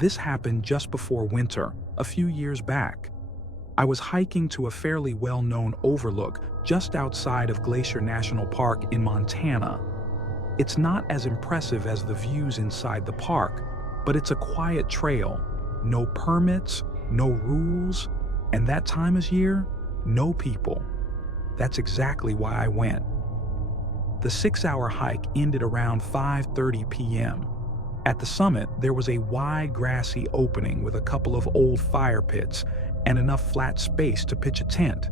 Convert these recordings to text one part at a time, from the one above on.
This happened just before winter, a few years back. I was hiking to a fairly well-known overlook just outside of Glacier National Park in Montana. It's not as impressive as the views inside the park, but it's a quiet trail, no permits, no rules, and that time of year, no people. That's exactly why I went. The 6-hour hike ended around 5:30 p.m. At the summit, there was a wide grassy opening with a couple of old fire pits and enough flat space to pitch a tent.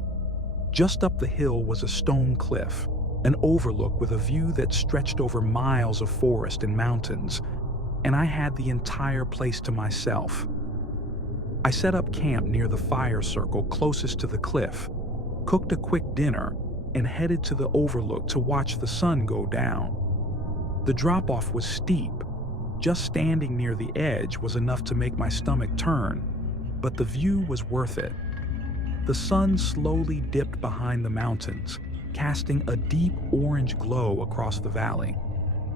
Just up the hill was a stone cliff, an overlook with a view that stretched over miles of forest and mountains, and I had the entire place to myself. I set up camp near the fire circle closest to the cliff, cooked a quick dinner, and headed to the overlook to watch the sun go down. The drop-off was steep. Just standing near the edge was enough to make my stomach turn, but the view was worth it. The sun slowly dipped behind the mountains, casting a deep orange glow across the valley.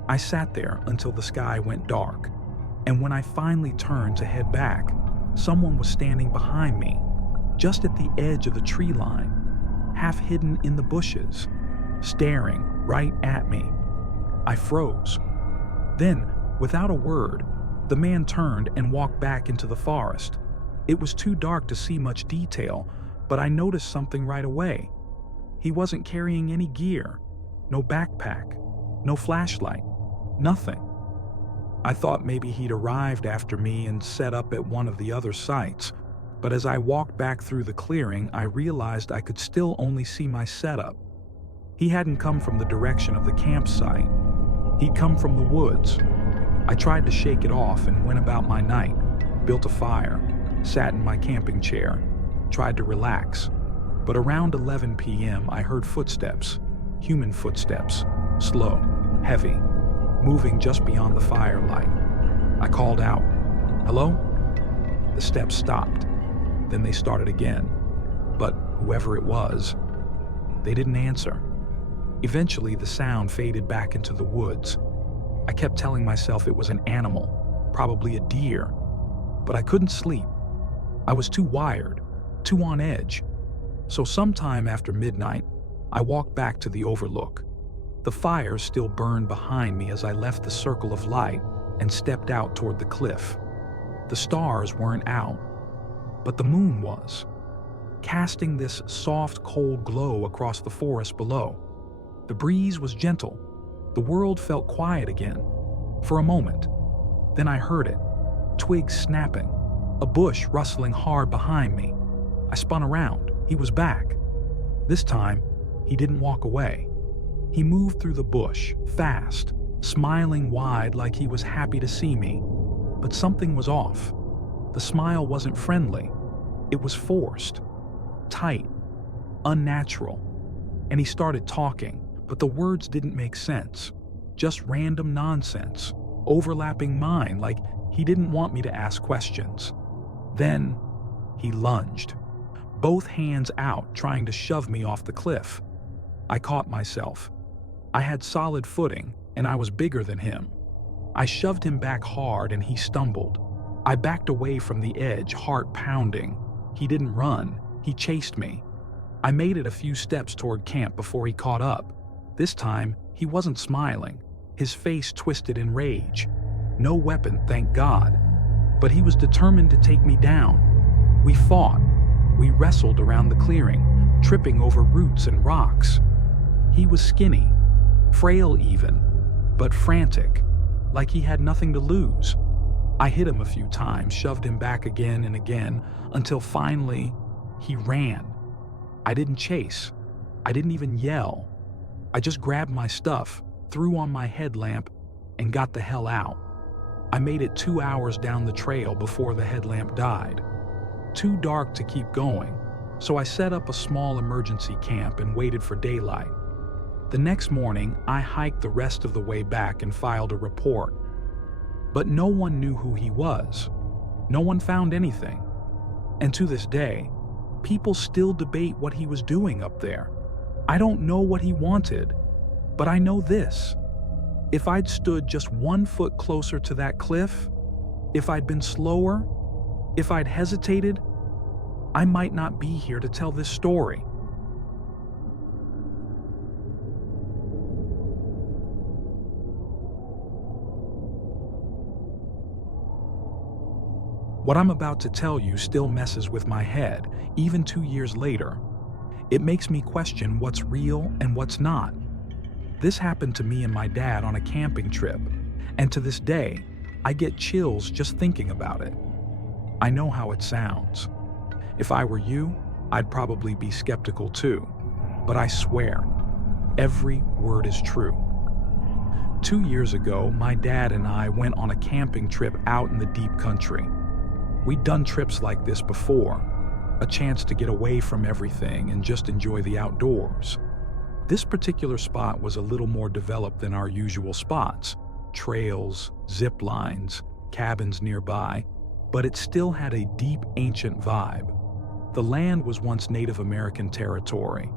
I sat there until the sky went dark, and when I finally turned to head back, someone was standing behind me, just at the edge of the tree line, half hidden in the bushes, staring right at me. I froze. Then, without a word, the man turned and walked back into the forest. It was too dark to see much detail, but I noticed something right away. He wasn't carrying any gear, no backpack, no flashlight, nothing. I thought maybe he'd arrived after me and set up at one of the other sites, but as I walked back through the clearing, I realized I could still only see my setup. He hadn't come from the direction of the campsite. He'd come from the woods. I tried to shake it off and went about my night, built a fire, sat in my camping chair, tried to relax. But around 11 p.m. I heard footsteps, human footsteps, slow, heavy, moving just beyond the firelight. I called out, "Hello?" The steps stopped. Then they started again. But whoever it was, they didn't answer. Eventually, the sound faded back into the woods. I kept telling myself it was an animal, probably a deer, but I couldn't sleep. I was too wired, too on edge. So sometime after midnight, I walked back to the overlook. The fire still burned behind me as I left the circle of light and stepped out toward the cliff. The stars weren't out, but the moon was, casting this soft, cold glow across the forest below. The breeze was gentle. The world felt quiet again, for a moment. Then I heard it, twigs snapping, a bush rustling hard behind me. I spun around. He was back. This time, he didn't walk away. He moved through the bush, fast, smiling wide like he was happy to see me. But something was off. The smile wasn't friendly. It was forced, tight, unnatural. And he started talking, but the words didn't make sense. Just random nonsense, overlapping mine like he didn't want me to ask questions. Then he lunged, both hands out trying to shove me off the cliff. I caught myself. I had solid footing, and I was bigger than him. I shoved him back hard and he stumbled. I backed away from the edge, heart pounding. He didn't run, he chased me. I made it a few steps toward camp before he caught up. This time, he wasn't smiling, his face twisted in rage. No weapon, thank God. But he was determined to take me down. We fought. We wrestled around the clearing, tripping over roots and rocks. He was skinny, frail even, but frantic, like he had nothing to lose. I hit him a few times, shoved him back again and again, until finally, he ran. I didn't chase. I didn't even yell. I just grabbed my stuff, threw on my headlamp, and got the hell out. I made it 2 hours down the trail before the headlamp died. Too dark to keep going, so I set up a small emergency camp and waited for daylight. The next morning, I hiked the rest of the way back and filed a report. But no one knew who he was. No one found anything. And to this day, people still debate what he was doing up there. I don't know what he wanted, but I know this. If I'd stood just 1 foot closer to that cliff, If I'd been slower, if I'd hesitated, I might not be here to tell this story. What I'm about to tell you still messes with my head, even 2 years later. It makes me question what's real and what's not. This happened to me and my dad on a camping trip, and to this day, I get chills just thinking about it. I know how it sounds. If I were you, I'd probably be skeptical too, but I swear, every word is true. 2 years ago, my dad and I went on a camping trip out in the deep country. We'd done trips like this before, a chance to get away from everything and just enjoy the outdoors. This particular spot was a little more developed than our usual spots, trails, zip lines, cabins nearby, but it still had a deep ancient vibe. The land was once Native American territory.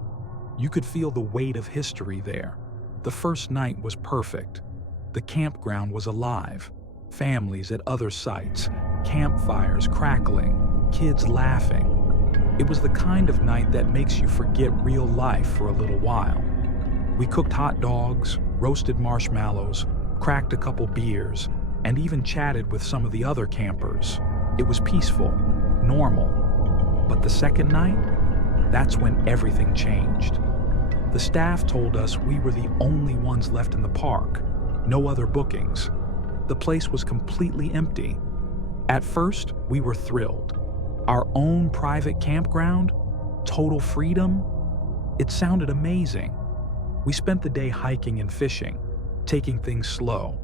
You could feel the weight of history there. The first night was perfect. The campground was alive. Families at other sites, campfires crackling, kids laughing. It was the kind of night that makes you forget real life for a little while. We cooked hot dogs, roasted marshmallows, cracked a couple beers, and even chatted with some of the other campers. It was peaceful, normal. But the second night, that's when everything changed. The staff told us we were the only ones left in the park, no other bookings. The place was completely empty. At first, we were thrilled. Our own private campground, total freedom. It sounded amazing. We spent the day hiking and fishing, taking things slow.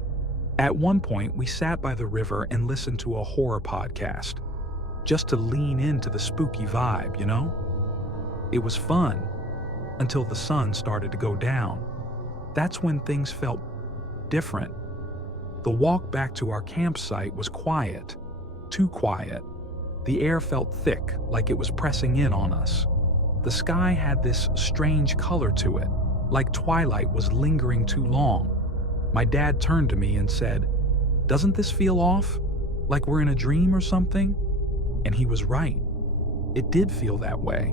At one point, we sat by the river and listened to a horror podcast, just to lean into the spooky vibe, you know? It was fun, until the sun started to go down. That's when things felt different. The walk back to our campsite was quiet, too quiet. The air felt thick, like it was pressing in on us. The sky had this strange color to it, like twilight was lingering too long. My dad turned to me and said, "Doesn't this feel off? Like we're in a dream or something?" And he was right. It did feel that way.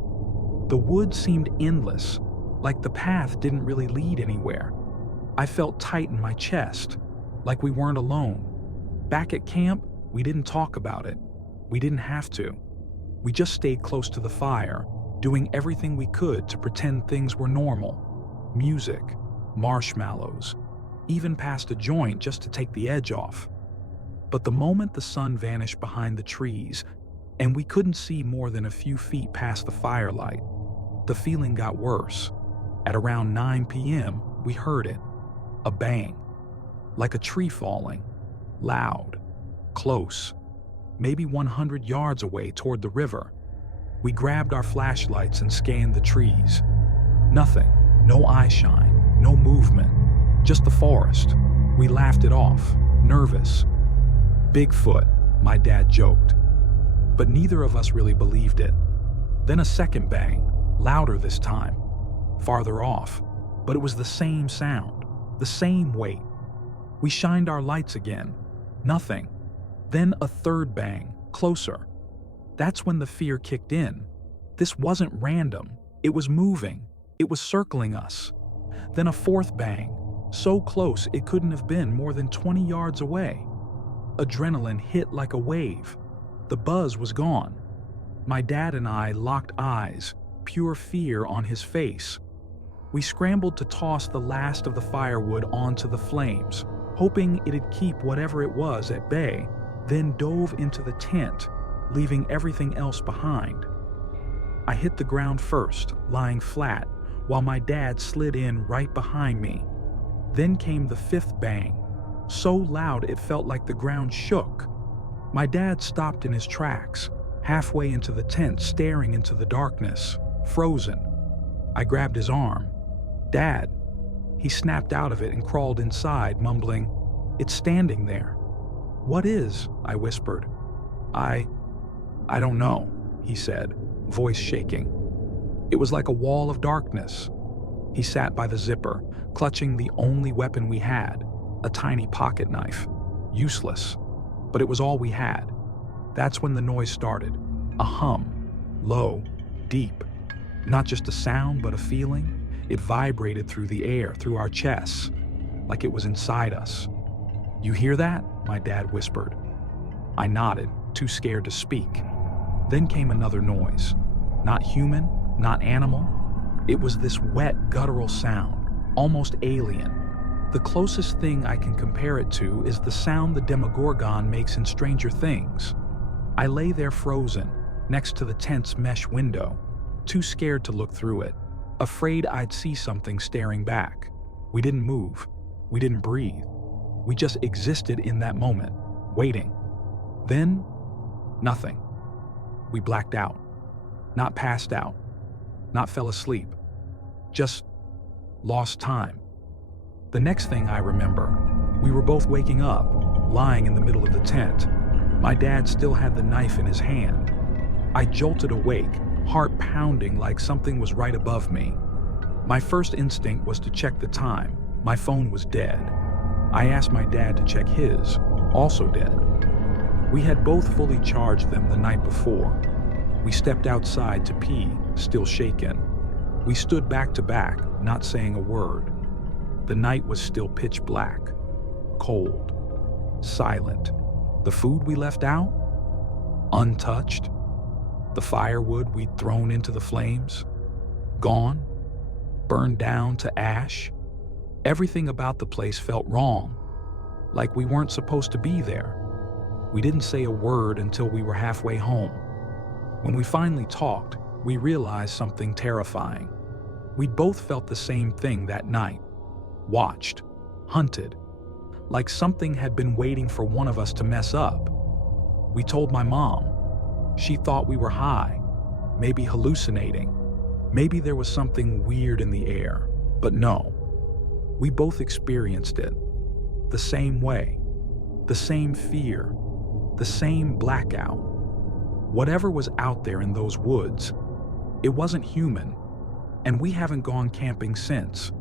The woods seemed endless, like the path didn't really lead anywhere. I felt tight in my chest, like we weren't alone. Back at camp, we didn't talk about it. We didn't have to. We just stayed close to the fire, doing everything we could to pretend things were normal. Music, marshmallows, even passed a joint just to take the edge off. But the moment the sun vanished behind the trees, and we couldn't see more than a few feet past the firelight, the feeling got worse. At around 9 p.m., we heard it. A bang. Like a tree falling. Loud. Close. Maybe 100 yards away toward the river. We grabbed our flashlights and scanned the trees. Nothing. No eye shine. No movement. Just the forest. We laughed it off. Nervous. Bigfoot, my dad joked. But neither of us really believed it. Then a second bang. Louder this time. Farther off. But it was the same sound. The same weight. We shined our lights again. Nothing. Then a third bang, closer. That's when the fear kicked in. This wasn't random. It was moving. It was circling us. Then a fourth bang, so close it couldn't have been more than 20 yards away. Adrenaline hit like a wave. The buzz was gone. My dad and I locked eyes, pure fear on his face. We scrambled to toss the last of the firewood onto the flames, hoping it'd keep whatever it was at bay, then dove into the tent, leaving everything else behind. I hit the ground first, lying flat, while my dad slid in right behind me. Then came the fifth bang, so loud it felt like the ground shook. My dad stopped in his tracks, halfway into the tent, staring into the darkness, frozen. I grabbed his arm. "Dad." He snapped out of it and crawled inside, mumbling, "It's standing there." "What is?" I whispered. I don't know," he said, voice shaking. It was like a wall of darkness. He sat by the zipper, clutching the only weapon we had, a tiny pocket knife. Useless. but it was all we had. That's when the noise started. A hum, low, deep. Not just a sound, but a feeling. It vibrated through the air, through our chests, like it was inside us. "You hear that?" my dad whispered. I nodded, too scared to speak. Then came another noise. Not human, not animal. It was this wet, guttural sound, almost alien. The closest thing I can compare it to is the sound the Demogorgon makes in Stranger Things. I lay there frozen, next to the tent's mesh window, too scared to look through it, afraid I'd see something staring back. We didn't move. We didn't breathe. We just existed in that moment, waiting. Then, nothing. We blacked out. Not passed out. Not fell asleep. Just lost time. The next thing I remember, we were both waking up, lying in the middle of the tent. My dad still had the knife in his hand. I jolted awake, heart pounding like something was right above me. My first instinct was to check the time. My phone was dead. I asked my dad to check his, also dead. We had both fully charged them the night before. We stepped outside to pee, still shaken. We stood back to back, not saying a word. The night was still pitch black, cold, silent. The food we left out? Untouched. The firewood we'd thrown into the flames? Gone, burned down to ash. Everything about the place felt wrong, like we weren't supposed to be there. We didn't say a word until we were halfway home. When we finally talked, we realized something terrifying. We'd both felt the same thing that night. Watched, hunted, like something had been waiting for one of us to mess up. We told my mom. She thought we were high, maybe hallucinating. Maybe there was something weird in the air, but no. We both experienced it. The same way. The same fear. The same blackout. Whatever was out there in those woods, it wasn't human, and we haven't gone camping since.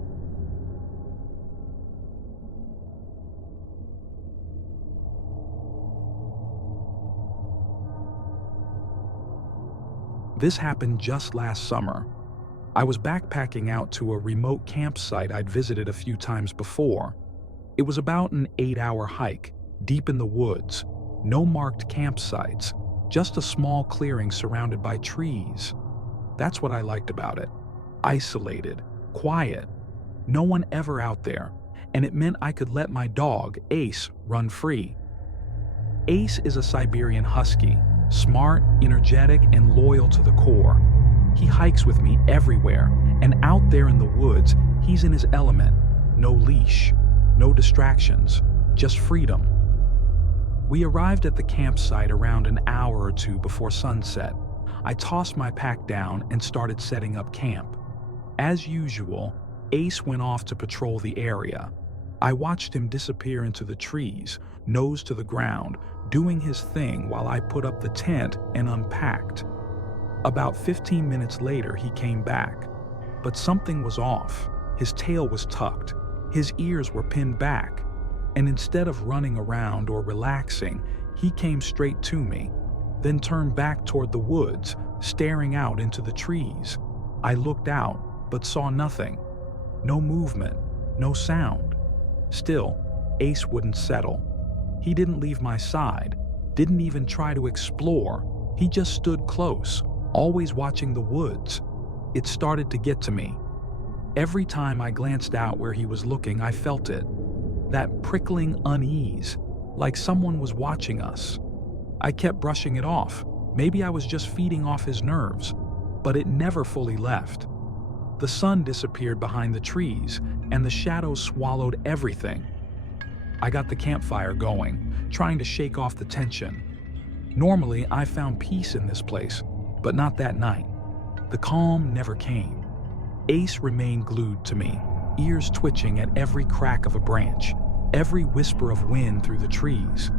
This happened just last summer. I was backpacking out to a remote campsite I'd visited a few times before. It was about an 8-hour hike, deep in the woods, no marked campsites, just a small clearing surrounded by trees. That's what I liked about it. Isolated, quiet, no one ever out there, and it meant I could let my dog, Ace, run free. Ace is a Siberian husky, smart, energetic, and loyal to the core. He hikes with me everywhere, and out there in the woods, he's in his element. No leash, no distractions, just freedom. We arrived at the campsite around an hour or two before sunset. I tossed my pack down and started setting up camp. As usual, Ace went off to patrol the area. I watched him disappear into the trees, nose to the ground, doing his thing while I put up the tent and unpacked. About 15 minutes later, he came back. But something was off. His tail was tucked. His ears were pinned back. And instead of running around or relaxing, he came straight to me, then turned back toward the woods, staring out into the trees. I looked out, but saw nothing. No movement, no sound. Still, Ace wouldn't settle. He didn't leave my side, didn't even try to explore. He just stood close, always watching the woods. It started to get to me. Every time I glanced out where he was looking, I felt it. That prickling unease, like someone was watching us. I kept brushing it off. Maybe I was just feeding off his nerves, but it never fully left. The sun disappeared behind the trees, and the shadows swallowed everything. I got the campfire going, trying to shake off the tension. Normally, I found peace in this place, but not that night. The calm never came. Ace remained glued to me, ears twitching at every crack of a branch, every whisper of wind through the trees.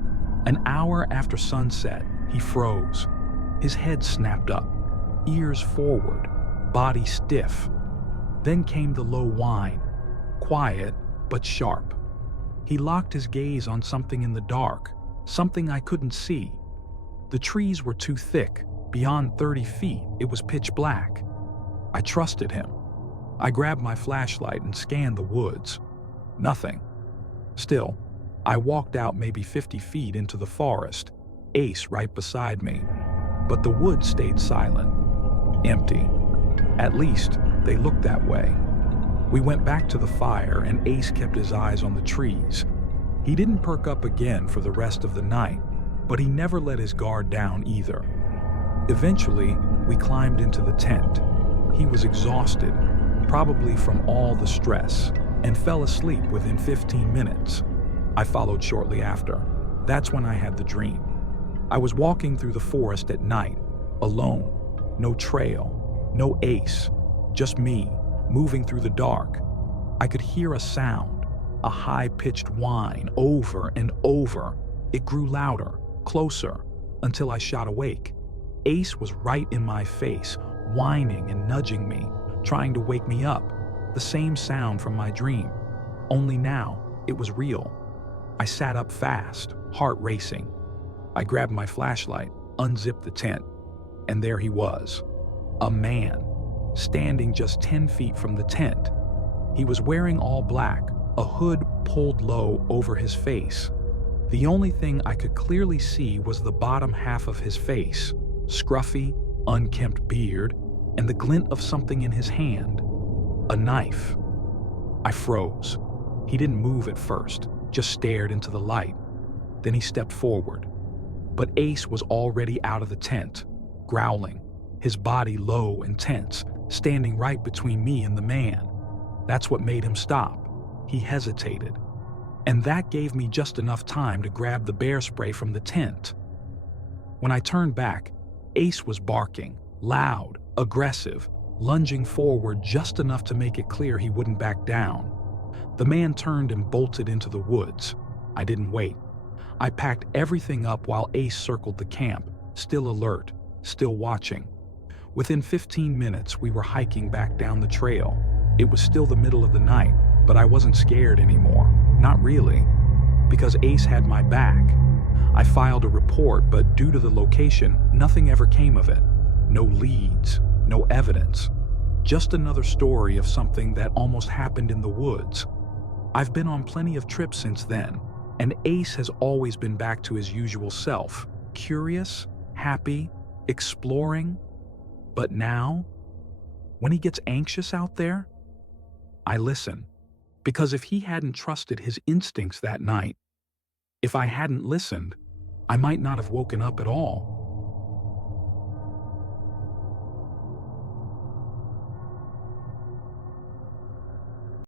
An hour after sunset, he froze. His head snapped up, ears forward, body stiff. Then came the low whine, quiet but sharp. He locked his gaze on something in the dark, something I couldn't see. The trees were too thick. Beyond 30 feet, it was pitch black. I trusted him. I grabbed my flashlight and scanned the woods. Nothing. Still, I walked out maybe 50 feet into the forest, Ace right beside me. But the woods stayed silent, empty. At least, they looked that way. We went back to the fire and Ace kept his eyes on the trees. He didn't perk up again for the rest of the night, but he never let his guard down either. Eventually, we climbed into the tent. He was exhausted, probably from all the stress, and fell asleep within 15 minutes. I followed shortly after. That's when I had the dream. I was walking through the forest at night, alone. No trail, no Ace, just me, moving through the dark. I could hear a sound, a high-pitched whine, over and over. It grew louder, closer, until I shot awake. Ace was right in my face, whining and nudging me, trying to wake me up. The same sound from my dream. Only now, it was real. I sat up fast, heart racing. I grabbed my flashlight, unzipped the tent, and there he was. A man, standing just 10 feet from the tent. He was wearing all black, a hood pulled low over his face. The only thing I could clearly see was the bottom half of his face, scruffy, unkempt beard, and the glint of something in his hand. A knife. I froze. He didn't move at first, just stared into the light. Then he stepped forward. But Ace was already out of the tent, growling, his body low and tense, standing right between me and the man. That's what made him stop. He hesitated. And that gave me just enough time to grab the bear spray from the tent. When I turned back, Ace was barking, loud, aggressive, lunging forward just enough to make it clear he wouldn't back down. The man turned and bolted into the woods. I didn't wait. I packed everything up while Ace circled the camp, still alert, still watching. Within 15 minutes, we were hiking back down the trail. It was still the middle of the night, but I wasn't scared anymore. Not really, because Ace had my back. I filed a report, but due to the location, nothing ever came of it. No leads, no evidence. Just another story of something that almost happened in the woods. I've been on plenty of trips since then, and Ace has always been back to his usual self, curious, happy, exploring. But now, when he gets anxious out there, I listen. Because if he hadn't trusted his instincts that night, if I hadn't listened, I might not have woken up at all.